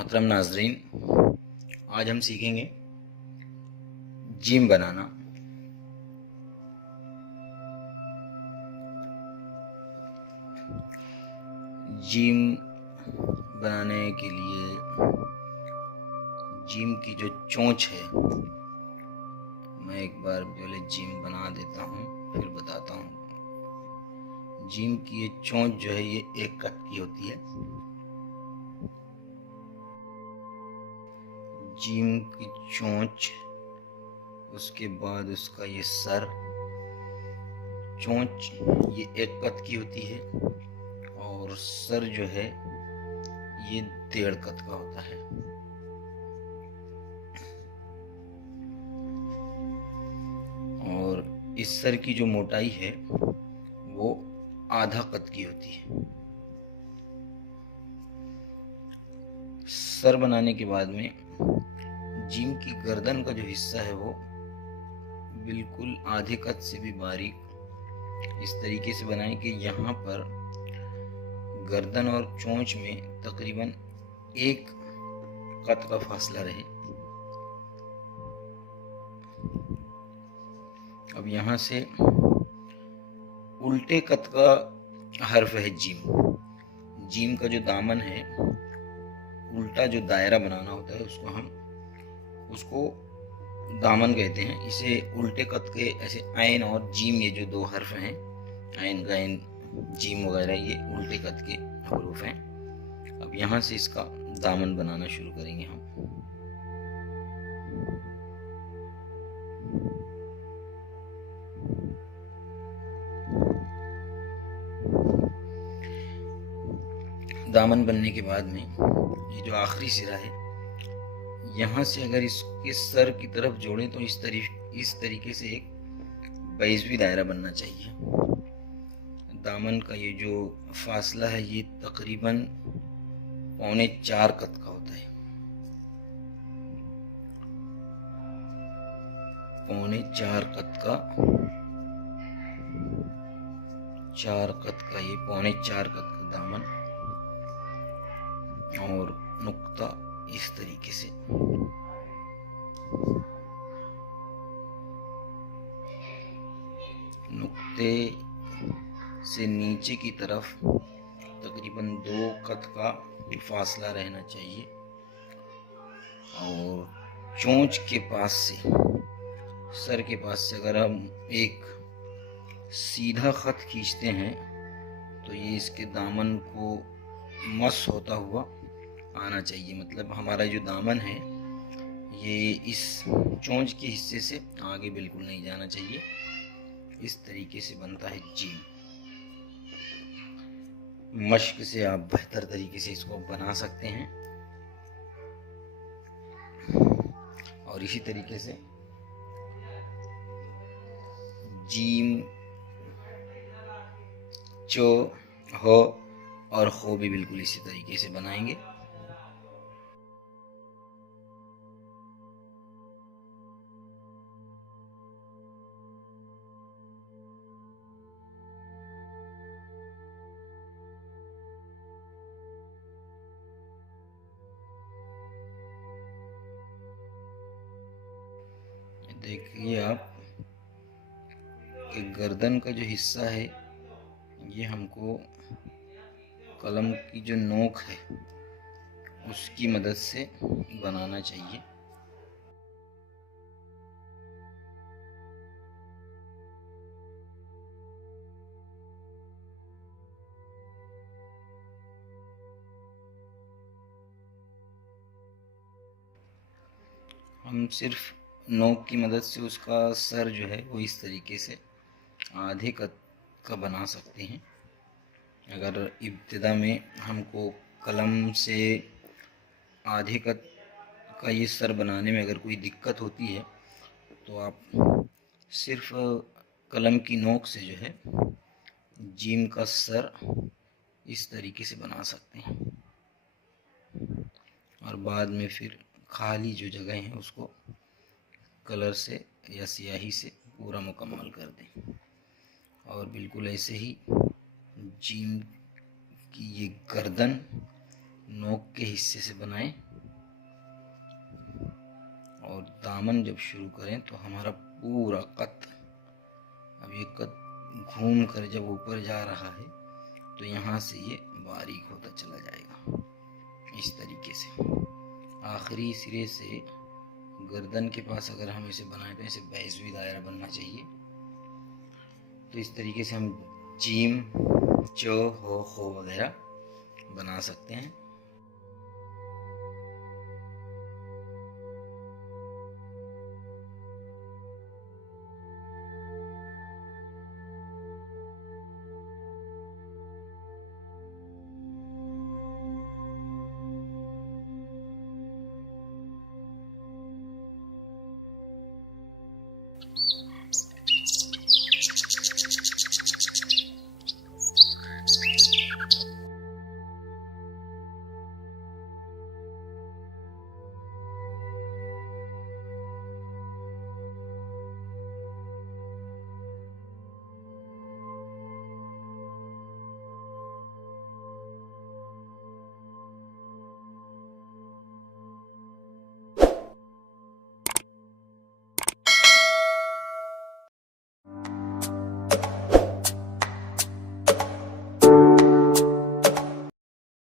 मोहतरम नाजरीन, आज हम सीखेंगे जीम बनाना। जीम बनाने के लिए जीम की जो चोंच है, मैं एक बार पहले जीम बना देता हूँ फिर बताता हूँ। जीम की ये चोंच जो है ये एक कट की होती है। जीम की चोंच, उसके बाद उसका ये सर, चोंच ये एक कद की होती है और सर जो है ये 1.5 कद का होता है। और इस सर की जो मोटाई है वो आधा कद की होती है। सर बनाने के बाद में जीम की गर्दन का जो हिस्सा है वो बिल्कुल आधे कद से भी बारीक इस तरीके से बनाएं कि यहाँ पर गर्दन और चोंच में तकरीबन 1 कद का फासला रहे। अब यहाँ से उल्टे कद का हर्फ है जीम। जीम का जो दामन है, उल्टा जो दायरा बनाना होता है उसको दामन कहते हैं। इसे उल्टे कद के ऐसे ऐन और जीम, ये जो 2 हर्फ हैं, ऐन गैन जीम वगैरह, ये उल्टे कद के हरूफ हैं। अब यहाँ से इसका दामन बनाना शुरू करेंगे हम। दामन बनने के बाद में ये जो आखिरी सिरा है, यहाँ से अगर इसके सर की तरफ जोड़े तो इस तरीके से एक बैजवी दायरा बनना चाहिए। दामन का ये जो फासला है ये तकरीबन 3.25 कद का होता है। 3.25 कद का, 4 कद का, ये 3.25 कद का दामन और नुक्ता इस तरीके से। नुक्ते से नीचे की तरफ तकरीबन 2 कद का फासला रहना चाहिए और चोंच के पास से, सर के पास से अगर हम एक सीधा खत खींचते हैं तो ये इसके दामन को मस होता हुआ आना चाहिए। मतलब हमारा जो दामन है ये इस चोंच के हिस्से से आगे बिल्कुल नहीं जाना चाहिए। इस तरीके से बनता है जीम। मश्क से आप बेहतर तरीके से इसको बना सकते हैं। और इसी तरीके से जीम, चो, हो और खो भी बिल्कुल इसी तरीके से बनाएंगे। देखिए आप कि गर्दन का जो हिस्सा है ये हमको कलम की जो नोक है उसकी मदद से बनाना चाहिए। हम सिर्फ नोक की मदद से उसका सर जो है वो इस तरीके से आधे कद का बना सकते हैं। अगर इब्तिदा में हमको कलम से आधे कद का ये सर बनाने में अगर कोई दिक्कत होती है तो आप सिर्फ कलम की नोक से जो है जीम का सर इस तरीके से बना सकते हैं और बाद में फिर खाली जो जगह है उसको कलर से या स्याही से पूरा मुकम्मल कर दें। और बिल्कुल ऐसे ही जीम की ये गर्दन नोक के हिस्से से बनाएं और दामन जब शुरू करें तो हमारा पूरा कद, अब ये कद घूम कर जब ऊपर जा रहा है तो यहाँ से ये बारीक होता चला जाएगा इस तरीके से। आखिरी सिरे से गर्दन के पास अगर हम इसे बनाए तो ऐसे बैजवी दायरा बनना चाहिए। तो इस तरीके से हम जीम, च, हो, खो वगैरह बना सकते हैं।